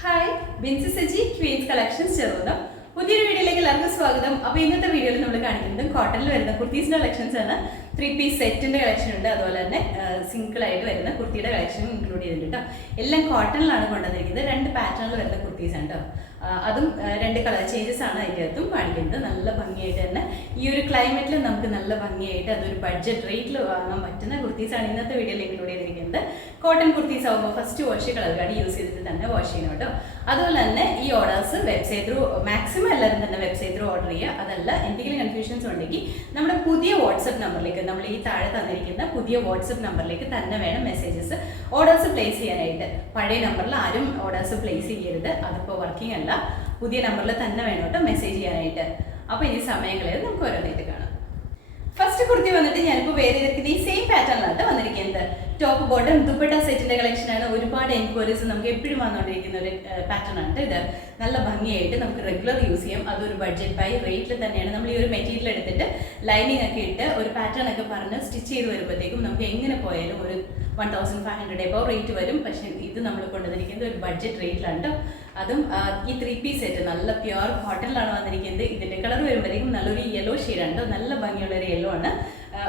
Hi, Binsy Saji queens collections ചെറുത പുതിയൊരു വീഡിയോയിലേക്ക് എല്ലാവർക്കും സ്വാഗതം. അപ്പോൾ ഇന്നത്തെ വീഡിയോയിൽ നമ്മൾ കാണിക്കുന്നത് കോട്ടണിൽ വരുന്ന കുർത്തീസിന്റെ കളക്ഷൻസ് ആണ്. 3-പീസ് സെറ്റിന്റെ കളക്ഷൻ ഉണ്ട്, അതുപോലെ തന്നെ സിംഗിൾ ആയിട്ട് വരുന്ന കുർത്തിയുടെ കളക്ഷൻ ഇൻക്ലൂഡ് ചെയ്തിട്ടുണ്ട് കേട്ടോ. എല്ലാം കോട്ടണിലാണ് കൊണ്ടുവന്നിരിക്കുന്നത്. 2 പാറ്റേണിൽ വരുന്ന കുർത്തീസ് ആണ് കേട്ടോ. അതും 2 കളർ ചേഞ്ചസ് ആണ് അതിൻ്റെ അകത്തും കാണിക്കുന്നത്. നല്ല ഭംഗിയായിട്ട് തന്നെ ഈ ഒരു ക്ലൈമറ്റിൽ നമുക്ക് നല്ല ഭംഗിയായിട്ട് അതൊരു ബഡ്ജറ്റ് റേറ്റിൽ വാങ്ങാൻ പറ്റുന്ന കുർത്തീസാണ് ഇന്നത്തെ വീഡിയോയിൽ ഇൻക്ലൂഡ് ചെയ്തിരിക്കുന്നത്. കോട്ടൺ കുർത്തീസ് ആകുമ്പോൾ first wash colour card use ചെയ്തിട്ട് തന്നെ വാഷ് ചെയ്യണം കേട്ടോ. അതുപോലെ തന്നെ ഈ ഓർഡേഴ്സ് വെബ്സൈറ്റ് ത്രൂ മാക്സിമം എല്ലാവരും തന്നെ വെബ്സൈറ്റ് ത്രൂ ഓർഡർ ചെയ്യുക. അതല്ല എന്തെങ്കിലും കൺഫ്യൂഷൻസ് ഉണ്ടെങ്കിൽ നമ്മുടെ പുതിയ വാട്സപ്പ് നമ്പറിലേക്ക്, നമ്മൾ ഈ താഴെ തന്നിരിക്കുന്ന പുതിയ വാട്സപ്പ് നമ്പറിലേക്ക് തന്നെ വേണം മെസ്സേജസ് ഓർഡേഴ്സ് പ്ലേസ് ചെയ്യാനായിട്ട്. പഴയ നമ്പറിൽ ആരും ഓർഡേഴ്സ് പ്ലേസ് ചെയ്യരുത്, അതിപ്പോൾ വർക്കിംഗ് അല്ല. പുതിയ നമ്പറിൽ തന്നെ വേണം കേട്ടോ മെസ്സേജ് ചെയ്യാനായിട്ട്. അപ്പോൾ ഇനി സമയങ്ങളിൽ നമുക്ക് ഓരോന്നായിട്ട് കാണാം. ഫസ്റ്റ് കുർത്തി വന്നിട്ട് ഞാനിപ്പോൾ വേറെ ഇരിക്കുന്ന ഈ സെയിം പാറ്റേണിലാണ് വന്നിരിക്കുന്നത്. ടോപ്പ് ബോട്ടം ദുപ്പട്ട സെറ്റിന്റെ കളക്ഷൻ ആണ്. ഒരുപാട് എൻക്വയറീസ് നമുക്ക് എപ്പോഴും വന്നുകൊണ്ടിരിക്കുന്ന ഒരു പാറ്റേൺ ആണ് ഇത്. നല്ല ഭംഗിയായിട്ട് നമുക്ക് റെഗുലർ യൂസ് ചെയ്യാം. അതൊരു ബഡ്ജറ്റ് ബൈ റേറ്റിൽ തന്നെയാണ്. നമ്മൾ ഈ ഒരു മെറ്റീരിയൽ എടുത്തിട്ട് ലൈനിങ് ഒക്കെ ഇട്ട് ഒരു പാറ്റേൺ ഒക്കെ പറഞ്ഞ് സ്റ്റിച്ച് ചെയ്ത് വരുമ്പോഴത്തേക്കും നമുക്ക് എങ്ങനെ പോയാലും ഒരു 1500 എബോ റേറ്റ് വരും. പക്ഷേ ഇത് നമ്മൾ കൊണ്ടുവന്നിരിക്കുന്നത് ഒരു ബഡ്ജറ്റ് റേറ്റിലാണ് കേട്ടോ. അതും ഈ 3-പീസ് സെറ്റ് നല്ല പ്യുവർ കോട്ടണിലാണ് വന്നിരിക്കുന്നത്. ഇതിന്റെ കളർ വരുമ്പോഴേക്കും നല്ലൊരു യെല്ലോ ഷെയ്ഡാണ്. നല്ല ഭംഗിയുള്ള ഒരു യെല്ലോ ആണ്.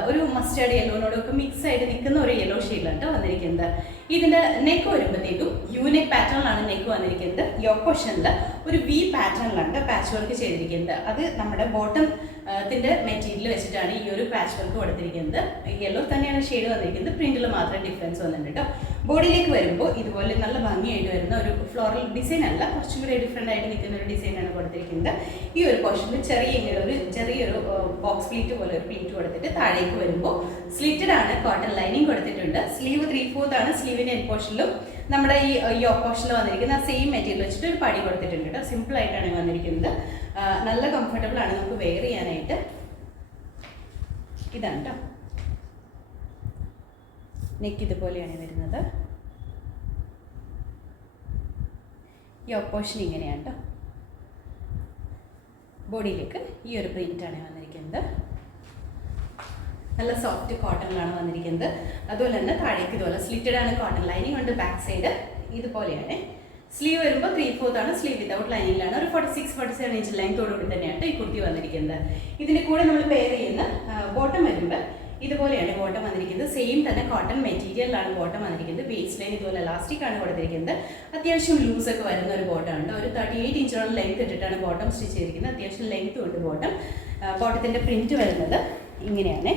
ഒരു മസ്റ്റേർഡ് യെല്ലോനോടൊക്കെ മിക്സ് ആയിട്ട് നിൽക്കുന്ന ഒരു യെല്ലോ ഷെയ്ഡിലാണ് വന്നിരിക്കുന്നത്. ഇതിന്റെ നെക്ക് വരുമ്പോഴത്തേക്കും യൂനെക്ക് പാറ്റേണിലാണ് നെക്ക് വന്നിരിക്കുന്നത്. യോക്ക് പോർഷനിൽ ഒരു വി പാറ്റേണിലാണ് പാച്ച് വർക്ക് ചെയ്തിരിക്കുന്നത്. അത് നമ്മുടെ ബോട്ടത്തിന്റെ മെറ്റീരിയൽ വെച്ചിട്ടാണ് ഈ ഒരു പാച്ച് വർക്ക് കൊടുത്തിരിക്കുന്നത്. യെല്ലോ തന്നെയാണ് ഷെയ്ഡ് വന്നിരിക്കുന്നത്, പ്രിന്റിൽ മാത്രമേ ഡിഫറൻസ് വന്നിട്ടുണ്ട് കേട്ടോ. ബോഡിയിലേക്ക് വരുമ്പോൾ ഇതുപോലെ നല്ല ഭംഗിയായിട്ട് വരുന്ന ഒരു ഫ്ലോറൽ ഡിസൈൻ അല്ല, കുറച്ചും കൂടി ഡിഫറെൻ്റ് ആയിട്ട് നിൽക്കുന്ന ഒരു ഡിസൈനാണ് കൊടുത്തിരിക്കുന്നത്. ഈ ഒരു പോർഷനിൽ ചെറിയൊരു ബോക്സ് പ്ലീറ്റ് പോലെ ഒരു പ്ലീറ്റ് കൊടുത്തിട്ട് താഴേക്ക് വരുമ്പോൾ സ്ലിറ്റഡ് ആണ്, കോട്ടൺ ലൈനിങ് കൊടുത്തിട്ടുണ്ട്. സ്ലീവ് 3/4 ആണ്. സ്ലീവിന്റെ എൻ പോർഷനിലും നമ്മുടെ ഈ യോക്ക് പോർഷനിൽ വന്നിരിക്കുന്ന സെയിം മെറ്റീരിയൽ വെച്ചിട്ട് ഒരു പടി കൊടുത്തിട്ടുണ്ട് കേട്ടോ. സിമ്പിൾ ആയിട്ടാണ് വന്നിരിക്കുന്നത്. നല്ല കംഫർട്ടബിൾ ആണ് നമുക്ക് വെയർ ചെയ്യാനായിട്ട്. ഇതാണ് കേട്ടോ നെക്ക്, ഇതുപോലെയാണ് വരുന്നത്. യോക്ക് പോർഷൻ ഇങ്ങനെയാണ് കേട്ടോ. ബോഡിയിലേക്ക് ഈ ഒരു പ്രിന്റാണ് വന്നിരിക്കുന്നത്. നല്ല സോഫ്റ്റ് കോട്ടണിലാണ് വന്നിരിക്കുന്നത്. അതുപോലെ തന്നെ താഴേക്ക് ഇതുപോലെ സ്ലിറ്റഡ് ആണ്, കോട്ടൺ ലൈനിങ് ഉണ്ട്. ബാക്ക് സൈഡ് ഇതുപോലെയാണ്. സ്ലീവ് വരുമ്പോൾ 3/4 ആണ്. സ്ലീവ് വിതൗട്ട് ലൈനിങ്ങിലാണ്. ഒരു 46-47 ഇഞ്ച് ലെങ്ത്തോടുകൂടി തന്നെയാണ് ഈ കുർത്തി വന്നിരിക്കുന്നത്. ഇതിൻ്റെ കൂടെ നമ്മൾ പെയർ ചെയ്യുന്ന ബോട്ടം വരുമ്പോൾ ഇതുപോലെയാണ് ബോട്ടം വന്നിരിക്കുന്നത്. സെയിം തന്നെ കോട്ടൺ മെറ്റീരിയലിലാണ് ബോട്ടം വന്നിരിക്കുന്നത്. വേസ്റ്റ് ലൈൻ ഇതുപോലെ ഇലാസ്റ്റിക് ആണ് കൊടുത്തിരിക്കുന്നത്. അത്യാവശ്യം ലൂസൊക്കെ വരുന്ന ഒരു ബോട്ടം ഉണ്ട്. ഒരു 38 ഇഞ്ചോളം ലെങ്ത് ഇട്ടിട്ടാണ് ബോട്ടം സ്റ്റിച്ച് ചെയ്തിരിക്കുന്നത്. അത്യാവശ്യം ലെങ്ത്തും ഉണ്ട് ബോട്ടം. ബോട്ടത്തിൻ്റെ പ്രിന്റ് വരുന്നത് ഇങ്ങനെയാണ്.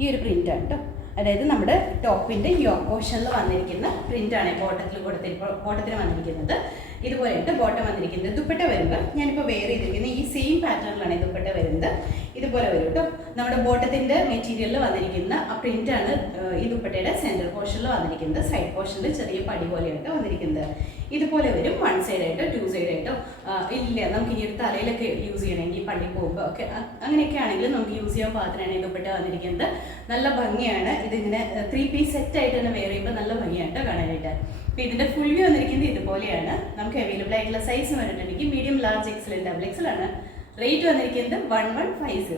ഈ ഒരു പ്രിന്റാണ് കേട്ടോ. അതായത് നമ്മുടെ ടോപ്പിൻ്റെ യോക്ക് പോർഷനിൽ വന്നിരിക്കുന്ന പ്രിന്റാണ് ബോട്ടത്തിന് വന്നിരിക്കുന്നത്. ഇതുപോലെയാണ് ബോട്ടം വന്നിരിക്കുന്നത്. ദുപ്പട്ട വരുമ്പോൾ ഞാനിപ്പോൾ വെയർ ചെയ്തിരിക്കുന്നത് ഈ സെയിം പാറ്റേണിലാണ് ദുപ്പട്ട വരുന്നത്. ഇതുപോലെ വരും കേട്ടോ. നമ്മുടെ ബോട്ടത്തിൻ്റെ മെറ്റീരിയലിൽ വന്നിരിക്കുന്ന ആ പ്രിന്റാണ് ഈ ദുപ്പട്ടയുടെ സെൻറ്റർ പോർഷനിൽ വന്നിരിക്കുന്നത്. സൈഡ് പോർഷനിൽ ചെറിയ പടി പോലെയാണ് വന്നിരിക്കുന്നത്. ഇതുപോലെ വരും. 1 സൈഡായിട്ടോ 2 സൈഡായിട്ടോ ഇല്ല. നമുക്ക് ഇനി ഒരു തലയിലൊക്കെ യൂസ് ചെയ്യണമെങ്കിൽ പള്ളി പോകുമ്പോൾ ഒക്കെ അങ്ങനെയൊക്കെ ആണെങ്കിലും നമുക്ക് യൂസ് ചെയ്യാൻ പാകത്തിനാണ് ഈ ദുപ്പട്ട വന്നിരിക്കുന്നത്. നല്ല ഭംഗിയാണ്. ഇതിങ്ങനെ 3-പീസ് സെറ്റായിട്ട് തന്നെ വെയർ ചെയ്യുമ്പോൾ നല്ല ഭംഗിയാണ് കാണാനായിട്ട്. അപ്പോൾ ഇതിൻ്റെ ഫുൾ വ്യൂ വന്നിരിക്കുന്നത് ഇതുപോലെയാണ്. നമുക്ക് അവൈലബിൾ ആയിട്ടുള്ള സൈസ് വന്നിട്ടുണ്ടെങ്കിൽ മീഡിയം, ലാർജ്, XL, XXL ആണ്. റേറ്റ് വന്നിരിക്കുന്നത് 1150.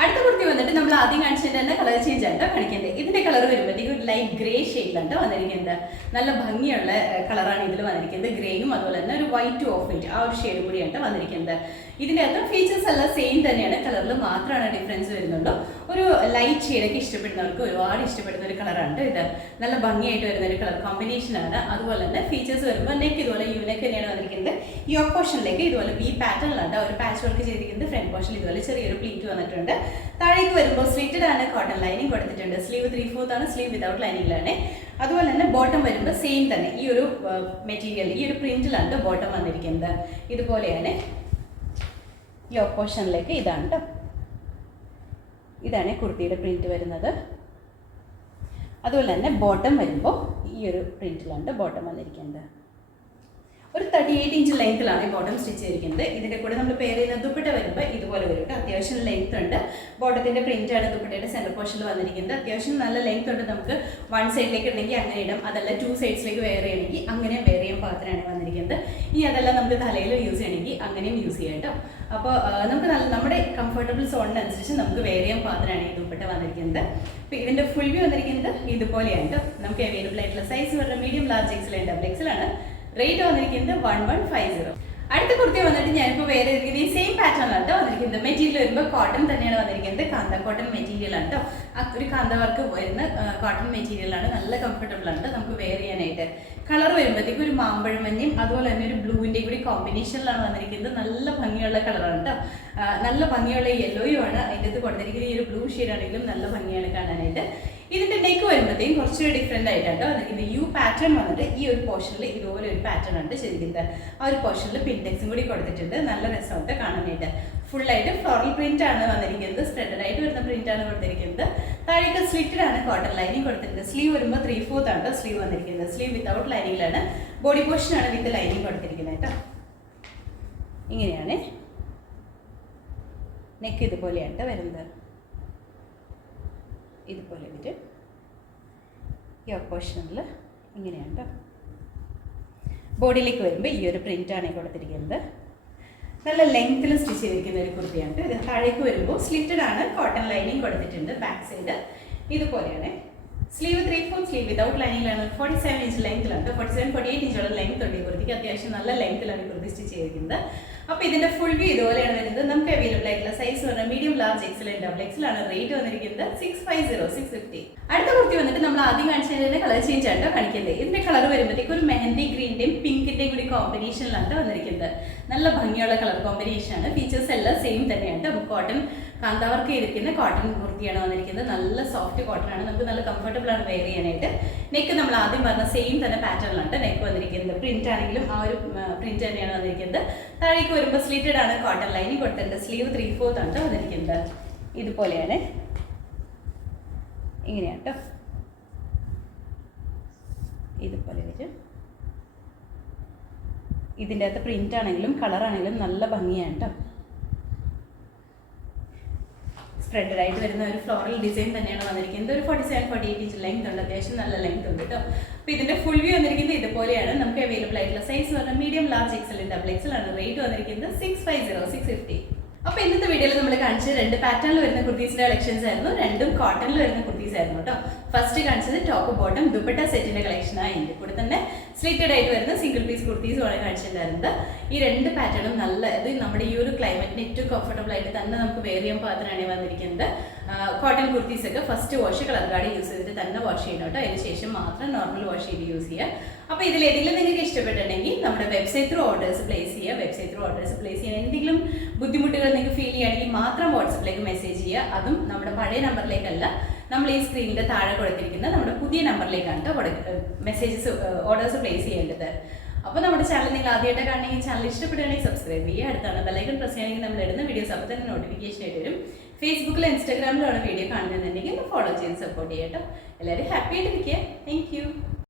അടുത്ത കുർത്തി വന്നിട്ട് നമ്മൾ ആദ്യം കാണിച്ചതിൻ്റെ തന്നെ കളർ ചേഞ്ച് ആണ് കാണിക്കുന്നത്. ഇതിൻ്റെ കളർ വരുമ്പോഴത്തേക്കും ഒരു ലൈറ്റ് ഗ്രേ ഷെയ്ഡിലാണ് വന്നിരിക്കുന്നത്. നല്ല ഭംഗിയുള്ള കളറാണ് ഇതിൽ വന്നിരിക്കുന്നത്. ഗ്രേയും അതുപോലെ തന്നെ ഒരു വൈറ്റ് ഓഫ് വൈറ്റ് ആ ഒരു ഷെയ്ഡ് കൂടിയാണ് വന്നിരിക്കുന്നത്. ഇതിൻ്റെ അകത്ത് ഫീച്ചേഴ്സ് എല്ലാം സെയിം തന്നെയാണ്, കളറിൽ മാത്രമാണ് ഡിഫറൻസ് വരുന്നുള്ളൂ. ഒരു ലൈറ്റ് ഷെയ്ഡൊക്കെ ഇഷ്ടപ്പെടുന്നവർക്ക് ഒരുപാട് ഇഷ്ടപ്പെടുന്ന ഒരു കളറാണ് ഇത്. നല്ല ഭംഗിയായിട്ട് വരുന്ന ഒരു കളർ കോമ്പിനേഷനാണ്. അതുപോലെ തന്നെ ഫീച്ചേഴ്സ് വരുമ്പോൾ നെക്ക് ഇതുപോലെ യൂനെക്ക് തന്നെയാണ് വന്നിരിക്കുന്നത്. യോക്ക് പോർഷനിലേക്ക് ഇതുപോലെ വി പാറ്റേണിലാണ് ഒരു പാച്ച് വർക്ക് ചെയ്തിരിക്കുന്നത്. ഫ്രണ്ട് പോർഷനിൽ ഇതുപോലെ ചെറിയൊരു പ്ലീറ്റ് വന്നിട്ടുണ്ട്. താഴേക്ക് വരുമ്പോൾ സ്ലിറ്റഡ് ആണ്, കോട്ടൺ ലൈനിങ് കൊടുത്തിട്ടുണ്ട്. സ്ലീവ് 3/4 ആണ്. സ്ലീവ് വിതൗട്ട് ലൈനിങ്ങിലാണ്. അതുപോലെ തന്നെ ബോട്ടം വരുമ്പോൾ സെയിം തന്നെ ഈ ഒരു മെറ്റീരിയൽ, ഈ ഒരു പ്രിന്റിലാണ് ബോട്ടം വന്നിരിക്കുന്നത്. ഇതുപോലെയാണ് യോക്ക് പോർഷനിലേക്ക്. ഇതാണ് കേട്ടോ, ഇതാണ് കുർത്തിയുടെ പ്രിന്റ് വരുന്നത്. അതുപോലെ തന്നെ ബോട്ടം വരുമ്പോൾ ഈ ഒരു പ്രിന്റിലാണ് ബോട്ടം വന്നിരിക്കുന്നത്. ഒരു 38 ഇഞ്ച് ലെങ്ത്തിലാണ് ഈ ബോട്ടം സ്റ്റിച്ച് ചെയ്തിരിക്കുന്നത്. ഇതിൻ്റെ കൂടെ നമ്മൾ പെയർ ചെയ്യുന്ന ദുപ്പട്ട വരുമ്പോൾ ഇതുപോലെ വരും കേട്ടോ. അത്യാവശ്യം ലെങ്ത് ഉണ്ട്. ബോട്ടത്തിൻ്റെ പ്രിൻ്റാണ് ദുപ്പട്ടയുടെ സെൻറ്റർ പോർഷനിൽ വന്നിരിക്കുന്നത്. അത്യാവശ്യം നല്ല ലെങ്ത് ഉണ്ട്. നമുക്ക് വൺ സൈഡിലേക്ക് ഇടണമെങ്കിൽ അങ്ങനെ ഇടാം, അതല്ല 2 സൈഡ്സിലേക്ക് വെയർ ചെയ്യണമെങ്കിൽ അങ്ങനെ വെയർ ചെയ്യാൻ പാകത്തിനാണ് വന്നിരിക്കുന്നത്. ഇനി അതല്ല നമുക്ക് തലയിൽ യൂസ് ചെയ്യണമെങ്കിൽ അങ്ങനെയും യൂസ് ചെയ്യാം കേട്ടോ. അപ്പോൾ നമുക്ക് നമ്മുടെ കംഫർട്ടബിൾ സോണിനനുസരിച്ച് നമുക്ക് വെയർ ചെയ്യാൻ പാകത്തിനാണ് ഈ ദുപ്പട്ട വന്നിരിക്കുന്നത്. അപ്പോൾ ഇതിൻ്റെ ഫുൾ വ്യൂ വന്നിരിക്കുന്നത് ഇതുപോലെയാണ് കേട്ടോ. നമുക്ക് അവൈലബിൾ ആയിട്ടുള്ള സൈസ് പറഞ്ഞ medium, large, Excel and double XL ആണ്. റേറ്റ് വന്നിരിക്കുന്നത് 1150. അടുത്ത കുർത്തി വന്നിട്ട് ഞാനിപ്പോൾ വേറെ ഇരിക്കുന്നത് ഈ സെയിം പാറ്റേണിലാണ് കേട്ടോ വന്നിരിക്കുന്നത്. മെറ്റീരിയൽ വരുമ്പോൾ കോട്ടൺ തന്നെയാണ് വന്നിരിക്കുന്നത്. കാന്ത കോട്ടൺ മെറ്റീരിയലാണ് കേട്ടോ. ഒരു കാന്ത വർക്ക് വരുന്ന കോട്ടൺ മെറ്റീരിയലാണ്. നല്ല കംഫർട്ടബിൾ ആണ് കേട്ടോ നമുക്ക് വെയർ ചെയ്യാനായിട്ട്. കളർ വരുമ്പോഴത്തേക്കും ഒരു മാമ്പഴമഞ്ഞയും അതുപോലെ തന്നെ ഒരു ബ്ലൂവിൻ്റെ കൂടി കോമ്പിനേഷനിലാണ് വന്നിരിക്കുന്നത്. നല്ല ഭംഗിയുള്ള കളറാണ് കേട്ടോ. നല്ല ഭംഗിയുള്ള യെല്ലോയും ആണ് അതിൻ്റെ അത് കൊടുത്തിരിക്കുന്നത്. ഈ ഒരു ബ്ലൂ ഷെയ്ഡാണെങ്കിലും നല്ല ഭംഗിയാണ് കാണാനായിട്ട്. ഇതിൻ്റെ നെക്ക് വരുമ്പോഴത്തേക്കും കുറച്ചൊരു ഡിഫറെൻ്റ് ആയിട്ടാണ് വന്നിരിക്കുന്നത്. യു പാറ്റേൺ വന്നിട്ട് ഈ ഒരു പോർഷനിൽ ഇതുപോലെ ഒരു പാറ്റേൺ ആണ് ചെയ്തിരിക്കുന്നത്. ആ ഒരു പോർഷനിൽ പിൻടെക്സും കൂടി കൊടുത്തിട്ടുണ്ട്. നല്ല രസമുണ്ട് കാണാനായിട്ട്. ഫുള്ളായിട്ട് ഫ്ലോറൽ പ്രിന്റ് ആണ് വന്നിരിക്കുന്നത്. സ്പ്രെഡഡ് ആയിട്ട് വരുന്ന പ്രിന്റ് ആണ് കൊടുത്തിരിക്കുന്നത്. താഴേക്ക് സ്ലിറ്റഡ് ആണ് കോട്ടൺ ലൈനിങ് കൊടുത്തിട്ടുണ്ട്. സ്ലീവ് വരുമ്പോൾ 3/4 ആണ് സ്ലീവ് വന്നിരിക്കുന്നത്. സ്ലീവ് വിത്തൗട്ട് ലൈനിങ്ങിലാണ്. ബോഡി പോർഷൻ ആണ് വിത്ത് ലൈനിങ് കൊടുത്തിരിക്കുന്നത് കേട്ടോ. ഇങ്ങനെയാണ് നെക്ക് ഇതുപോലെയാണ് വരുന്നത്. ഇതുപോലെ വരും. ഈ പോർഷനിൽ ഇങ്ങനെയാണ് കേട്ടോ. ബോഡിയിലേക്ക് വരുമ്പോൾ ഈ ഒരു പ്രിൻ്റാണ് കൊടുത്തിരിക്കുന്നത്. നല്ല ലെങ്ത്തിൽ സ്റ്റിച്ച് ചെയ്തിരിക്കുന്ന ഒരു കുർത്തിയാണ്. ഇത് താഴേക്ക് വരുമ്പോൾ സ്ലിറ്റഡ് ആണ്, കോട്ടൺ ലൈനിങ് കൊടുത്തിട്ടുണ്ട്. ബാക്ക് സൈഡ് ഇതുപോലെയാണ്. സ്ലീവ് 3/4 സ്ലീവ് വിതൗട്ട് ലൈനിങ്ങിലാണ്. 47 ഇഞ്ച് ലെങ്ത്തിലാണ്. 47-48 ഇഞ്ചോളം ലെങ്ത് ഉണ്ട് ഈ കുർത്തിക്ക്. അത്യാവശ്യം നല്ല ലെങ്ത്തിലാണ് ഈ കുർത്തി സ്റ്റിച്ച് ചെയ്തിരിക്കുന്നത്. അപ്പോൾ ഇതിൻ്റെ ഫുൾ വ്യൂ ഇതുപോലെയാണ് വരുന്നത്. നമുക്ക് അവൈലബിൾ ആയിട്ടുള്ള സൈസ് പറഞ്ഞാൽ medium, large, Excel and double XL ആണ്. റേറ്റ് വന്നിരിക്കുന്നത് 650. അടുത്ത കുർത്തി വന്നിട്ട് നമ്മൾ ആദ്യം കാണിച്ചതിൻ്റെ കളർ ചേഞ്ച് ആണ് കാണിക്കുന്നത്. ഇതിൻ്റെ കളർ വരുമ്പോഴത്തേക്ക് ഒരു മെഹന്തി ഗ്രീൻ്റെയും പിങ്കിൻ്റെയും കൂടി കോമ്പിനേഷനിലാണ് വന്നിരിക്കുന്നത്. നല്ല ഭംഗിയുള്ള കളർ കോമ്പിനേഷനാണ്. ഫീച്ചേഴ്സ് എല്ലാം സെയിം തന്നെയാണ്. നമുക്ക് കോട്ടൺ കാന്താവർക്ക് ചെയ്തിരിക്കുന്ന കോട്ടൺ കുർത്തിയാണ് വന്നിരിക്കുന്നത്. നല്ല സോഫ്റ്റ് കോട്ടൺ ആണ്. നമുക്ക് നല്ല കംഫർട്ടബിൾ ആണ് വെയർ ചെയ്യാനായിട്ട്. നെക്ക് നമ്മൾ ആദ്യം പറഞ്ഞ സെയിം തന്നെ പാറ്റേണിലാണ് നെക്ക് വന്നിരിക്കുന്നത്. പ്രിന്റ് ആണെങ്കിലും ആ ഒരു പ്രിന്റ് തന്നെയാണ് വന്നിരിക്കുന്നത്. താഴേക്ക് വരുമ്പോൾ സ്ലിറ്റഡ് ആണ്, കോട്ടൺ ലൈനിങ് കൊടുത്തിട്ടുണ്ട്. സ്ലീവ് 3/4 ആണ് വന്നിരിക്കുന്നത്. ഇതുപോലെയാണ്. ഇങ്ങനെയാണ് കേട്ടോ. ഇതുപോലെ വരും. ഇതിൻ്റെ അകത്ത് പ്രിന്റ് ആണെങ്കിലും കളർ ആണെങ്കിലും നല്ല ഭംഗിയാണ് കേട്ടോ. സ്പ്രെഡഡ് ആയിട്ട് വരുന്ന ഒരു ഫ്ലോറൽ ഡിസൈൻ തന്നെയാണ് വന്നിരിക്കുന്നത്. ഒരു 47-48 ഇഞ്ച് ലെങ്ത് ഉണ്ട്. അത്യാവശ്യം നല്ല ലെങ്ത് ഉണ്ട് കേട്ടോ. അപ്പോൾ ഇതിൻ്റെ ഫുൾ വ്യൂ വന്നിരിക്കുന്നത് ഇതുപോലെയാണ്. നമുക്ക് അവൈലബിൾ ആയിട്ടുള്ള സൈസ് പറഞ്ഞാൽ medium, large, XL double XL ആണ്. റേറ്റ് വന്നിരിക്കുന്നത് 650. അപ്പോൾ ഇന്നത്തെ വീഡിയോയിൽ നമ്മൾ കാണിച്ചത് 2 പാറ്റേണിൽ വരുന്ന കുർത്തീസിൻ്റെ കളക്ഷൻസ് ആയിരുന്നു. രണ്ടും കോട്ടണിൽ വരുന്ന കുർത്തീസ് ആയിരുന്നു കേട്ടോ. ഫസ്റ്റ് കാണിച്ചത് ടോപ്പ് ബോട്ടം ദുപ്പട്ട സെറ്റിൻ്റെ കളക്ഷനാണ്. അതിൻ്റെ കൂടെ തന്നെ സ്ലിറ്റഡ് ആയിട്ട് വരുന്ന സിംഗിൾ പീസ് കുർത്തീസുമാണ് കാണിച്ചിട്ടുണ്ടായിരുന്നത്. ഈ 2 പാറ്റേണും നല്ല നമ്മുടെ ഈ ഒരു ക്ലൈമറ്റിന് ഏറ്റവും കംഫർട്ടബിൾ ആയിട്ട് തന്നെ നമുക്ക് വെയർ ചെയ്യാൻ പാകത്തിനാണ് വന്നിരിക്കുന്നത്. കോട്ടൺ കുർത്തീസ് ഒക്കെ first wash colour guard use ചെയ്തിട്ട് തന്നെ വാഷ് ചെയ്യണം കേട്ടോ. അതിന് ശേഷം മാത്രം നോർമൽ വാഷ് ചെയ്ത് യൂസ് ചെയ്യുക. അപ്പോൾ ഇതിലേതെങ്കിലും നിങ്ങൾക്ക് ഇഷ്ടപ്പെട്ടിട്ടുണ്ടെങ്കിൽ നമ്മുടെ വെബ്സൈറ്റ് ത്രൂ ഓർഡേഴ്സ് പ്ലേസ് ചെയ്യുക. വെബ്സൈറ്റ് ത്രൂ ഓർഡേഴ്സ് പ്ലേസ് ചെയ്യാൻ എന്തെങ്കിലും ബുദ്ധിമുട്ടുകൾ നിങ്ങൾക്ക് ഫീൽ ചെയ്യുകയാണെങ്കിൽ മാത്രം വാട്സപ്പിലേക്ക് മെസ്സേജ് ചെയ്യുക. അതും നമ്മുടെ പഴയ നമ്പറിലേക്കല്ല, നമ്മൾ ഈ സ്ക്രീനിൻ്റെ താഴെ കൊടുത്തിരിക്കുന്ന നമ്മുടെ പുതിയ നമ്പറിലേക്കാണ് കേട്ടോ മെസ്സേജസ് ഓർഡേഴ്സ് പ്ലേസ് ചെയ്യേണ്ടത്. അപ്പോൾ നമ്മുടെ ചാനൽ നിങ്ങൾ ആദ്യമായിട്ട് കാണണമെങ്കിൽ ചാനൽ ഇഷ്ടപ്പെടുകയാണെങ്കിൽ സബ്സ്ക്രൈബ് ചെയ്യുക. അടുത്താണ് ബെല്ലൈക്കൺ പ്രസ് ചെയ്യണമെങ്കിൽ നമ്മൾ ഇടുന്ന വീഡിയോസ് അപ്പോൾ തന്നെ നോട്ടിഫിക്കേഷൻ ആയിട്ട് വരും. ഫേസ്ബുക്കിലും ഇൻസ്റ്റാഗ്രാമിലാണ് വീഡിയോ കാണുന്നുണ്ടെങ്കിൽ ഒന്ന് ഫോളോ ചെയ്ത് സപ്പോർട്ട് ചെയ്യാം കേട്ടോ. എല്ലാവരും ഹാപ്പി ആയിട്ടിരിക്കുക. Thank you.